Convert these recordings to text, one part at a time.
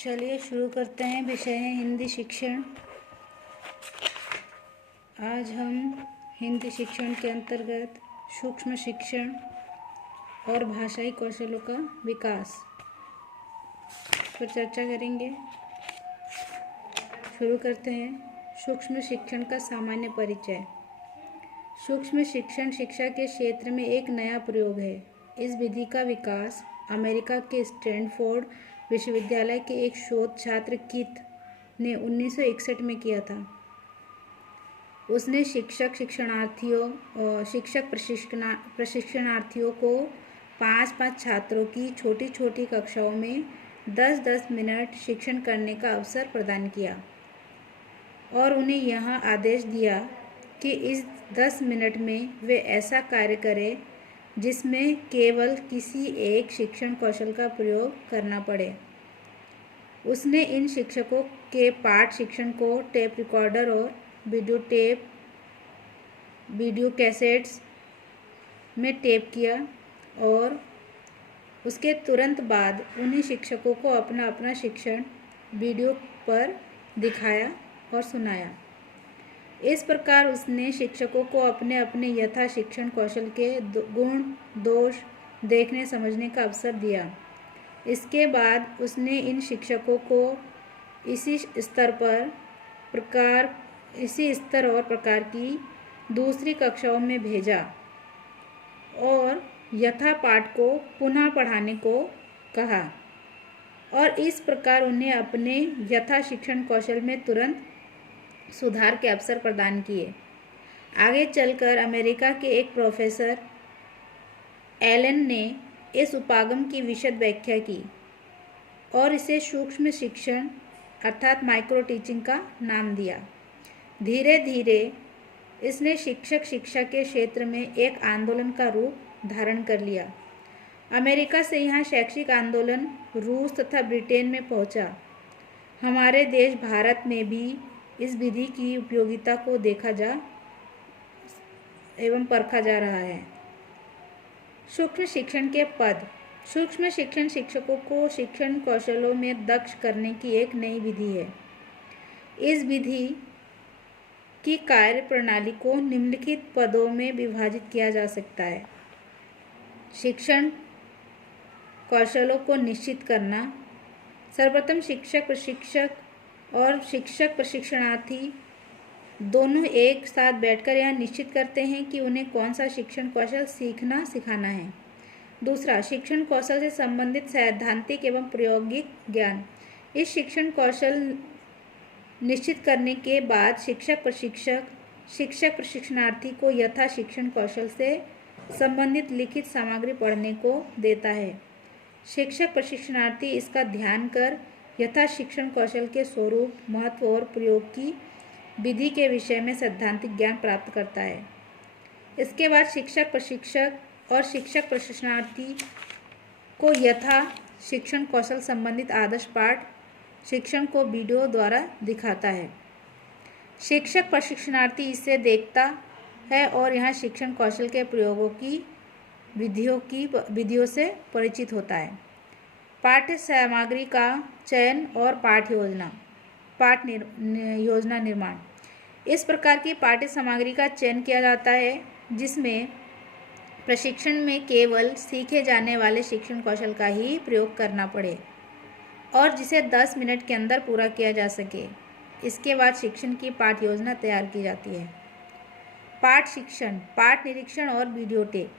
चलिए शुरू करते हैं। विषय है हिंदी शिक्षण। आज हम हिंदी शिक्षण के अंतर्गत सूक्ष्म शिक्षण और भाषाई कौशलों का विकास पर चर्चा करेंगे। शुरू करते हैं। सूक्ष्म शिक्षण का सामान्य परिचय। सूक्ष्म शिक्षण शिक्षा के क्षेत्र में एक नया प्रयोग है। इस विधि का विकास अमेरिका के स्टैनफोर्ड विश्वविद्यालय के एक शोध छात्र कीथ ने 1961 में किया था। उसने शिक्षक प्रशिक्षणार्थियों को 5-5 छात्रों की छोटी छोटी कक्षाओं में 10-10 मिनट शिक्षण करने का अवसर प्रदान किया और उन्हें यह आदेश दिया कि इस 10 मिनट में वे ऐसा कार्य करें जिसमें केवल किसी एक शिक्षण कौशल का प्रयोग करना पड़े। उसने इन शिक्षकों के पाठ शिक्षण को टेप रिकॉर्डर और वीडियो कैसेट्स में टेप किया और उसके तुरंत बाद उन्हीं शिक्षकों को अपना शिक्षण वीडियो पर दिखाया और सुनाया। इस प्रकार उसने शिक्षकों को अपने यथा शिक्षण कौशल के गुण दोष देखने समझने का अवसर दिया। इसके बाद उसने इन शिक्षकों को इसी स्तर और प्रकार की दूसरी कक्षाओं में भेजा और यथा पाठ को पुनः पढ़ाने को कहा और इस प्रकार उन्हें अपने यथा शिक्षण कौशल में तुरंत सुधार के अवसर प्रदान किए। आगे चलकर अमेरिका के एक प्रोफेसर एलन ने इस उपागम की विशद व्याख्या की और इसे सूक्ष्म शिक्षण अर्थात माइक्रो टीचिंग का नाम दिया। धीरे धीरे इसने शिक्षक शिक्षा के क्षेत्र में एक आंदोलन का रूप धारण कर लिया। अमेरिका से यहाँ शैक्षिक आंदोलन रूस तथा ब्रिटेन में पहुँचा। हमारे देश भारत में भी इस विधि की उपयोगिता को देखा जा एवं परखा जा रहा है। सूक्ष्म शिक्षण के पद। सूक्ष्म शिक्षण शिक्षकों को शिक्षण कौशलों में दक्ष करने की एक नई विधि है। इस विधि की कार्य प्रणाली को निम्नलिखित पदों में विभाजित किया जा सकता है। शिक्षण कौशलों को निश्चित करना। सर्वप्रथम शिक्षक प्रशिक्षणार्थी दोनों एक साथ बैठकर यह निश्चित करते हैं कि उन्हें कौन सा शिक्षण कौशल सिखाना है। दूसरा, शिक्षण कौशल से संबंधित सैद्धांतिक एवं प्रायोगिक ज्ञान। इस शिक्षण कौशल निश्चित करने के बाद शिक्षक प्रशिक्षणार्थी को यथा शिक्षण कौशल से संबंधित लिखित सामग्री पढ़ने को देता है। शिक्षक प्रशिक्षणार्थी इसका ध्यान कर यथा शिक्षण कौशल के स्वरूप, महत्व और प्रयोग की विधि के विषय में सैद्धांतिक ज्ञान प्राप्त करता है। इसके बाद शिक्षक प्रशिक्षणार्थी को यथा शिक्षण कौशल संबंधित आदर्श पाठ शिक्षण को वीडियो द्वारा दिखाता है। शिक्षक प्रशिक्षणार्थी इसे देखता है और यहाँ शिक्षण कौशल के प्रयोगों की विधियों से परिचित होता है। पाठ्य सामग्री का चयन और पाठ योजना निर्माण। इस प्रकार की पाठ्य सामग्री का चयन किया जाता है जिसमें प्रशिक्षण में केवल सीखे जाने वाले शिक्षण कौशल का ही प्रयोग करना पड़े और जिसे 10 मिनट के अंदर पूरा किया जा सके। इसके बाद शिक्षण की पाठ योजना तैयार की जाती है। पाठ शिक्षण, पाठ निरीक्षण और वीडियो टेप।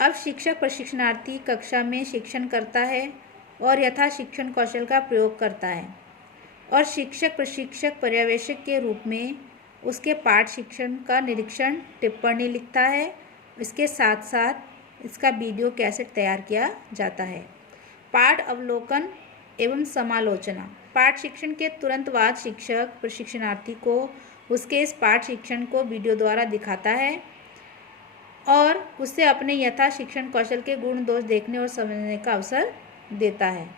अब शिक्षक प्रशिक्षणार्थी कक्षा में शिक्षण करता है और यथा शिक्षण कौशल का प्रयोग करता है और प्रशिक्षक पर्यवेक्षक के रूप में उसके पाठ शिक्षण का निरीक्षण टिप्पणी लिखता है। इसके साथ साथ इसका वीडियो कैसेट तैयार किया जाता है। पाठ अवलोकन एवं समालोचना। पाठ शिक्षण के तुरंत बाद शिक्षक प्रशिक्षणार्थी को उसके इस पाठ शिक्षण को वीडियो द्वारा दिखाता है और उससे अपने यथा शिक्षण कौशल के गुण दोष देखने और समझने का अवसर देता है।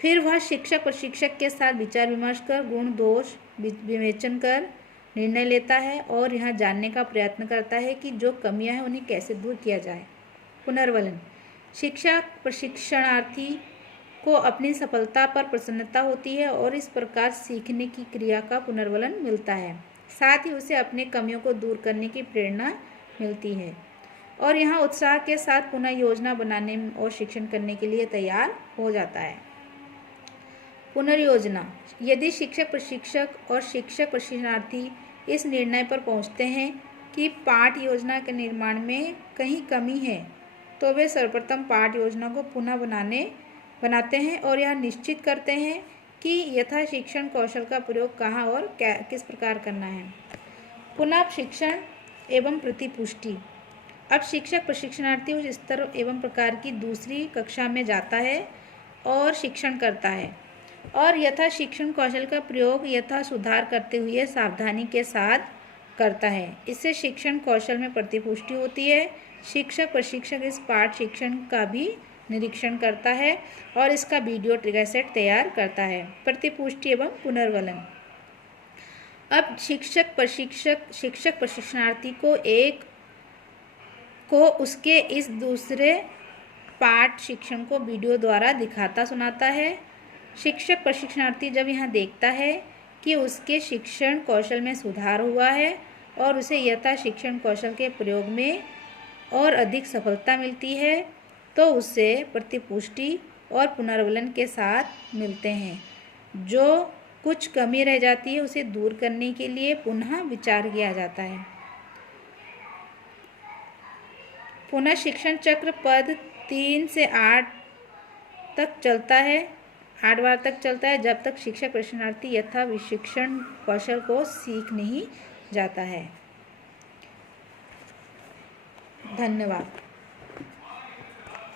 फिर वह शिक्षक प्रशिक्षक के साथ विचार विमर्श कर गुण दोष विवेचन कर निर्णय लेता है और यह जानने का प्रयत्न करता है कि जो कमियां हैं उन्हें कैसे दूर किया जाए। पुनर्वलन। शिक्षक प्रशिक्षणार्थी को अपनी सफलता पर प्रसन्नता होती है और इस प्रकार सीखने की क्रिया का पुनर्बलन मिलता है। साथ ही उसे अपनी कमियों को दूर करने की प्रेरणा मिलती है और यहाँ उत्साह के साथ पुनः योजना बनाने और शिक्षण करने के लिए तैयार हो जाता है। पुनर्योजना। यदि शिक्षक प्रशिक्षक और शिक्षक प्रशिक्षणार्थी इस निर्णय पर पहुंचते हैं कि पाठ योजना के निर्माण में कहीं कमी है, तो वे सर्वप्रथम पाठ योजना को पुनः बनाते हैं और यह निश्चित करते हैं कि यथा शिक्षण कौशल का प्रयोग कहाँ और किस प्रकार करना है। पुनः शिक्षण एवं प्रतिपुष्टि। अब शिक्षक प्रशिक्षणार्थी उस स्तर एवं प्रकार की दूसरी कक्षा में जाता है और शिक्षण करता है और यथा शिक्षण कौशल का प्रयोग यथा सुधार करते हुए सावधानी के साथ करता है। इससे शिक्षण कौशल में प्रतिपुष्टि होती है। शिक्षक प्रशिक्षक इस पाठ शिक्षण का भी निरीक्षण करता है और इसका वीडियो कैसेट तैयार करता है। प्रतिपुष्टि एवं पुनर्बलन। अब शिक्षक प्रशिक्षणार्थी को उसके इस दूसरे पाठ शिक्षण को वीडियो द्वारा दिखाता सुनाता है। शिक्षक प्रशिक्षणार्थी जब यह देखता है कि उसके शिक्षण कौशल में सुधार हुआ है और उसे यथा शिक्षण कौशल के प्रयोग में और अधिक सफलता मिलती है, तो उससे प्रतिपुष्टि और पुनर्बलन के साथ मिलते हैं। जो कुछ कमी रह जाती है उसे दूर करने के लिए पुनः विचार किया जाता है। पुनः शिक्षण चक्र पद 3 से 8 तक चलता है, 8 बार तक चलता है, जब तक शिक्षक प्रशिक्षणार्थी यथा शिक्षण कौशल को सीख नहीं जाता है। धन्यवाद।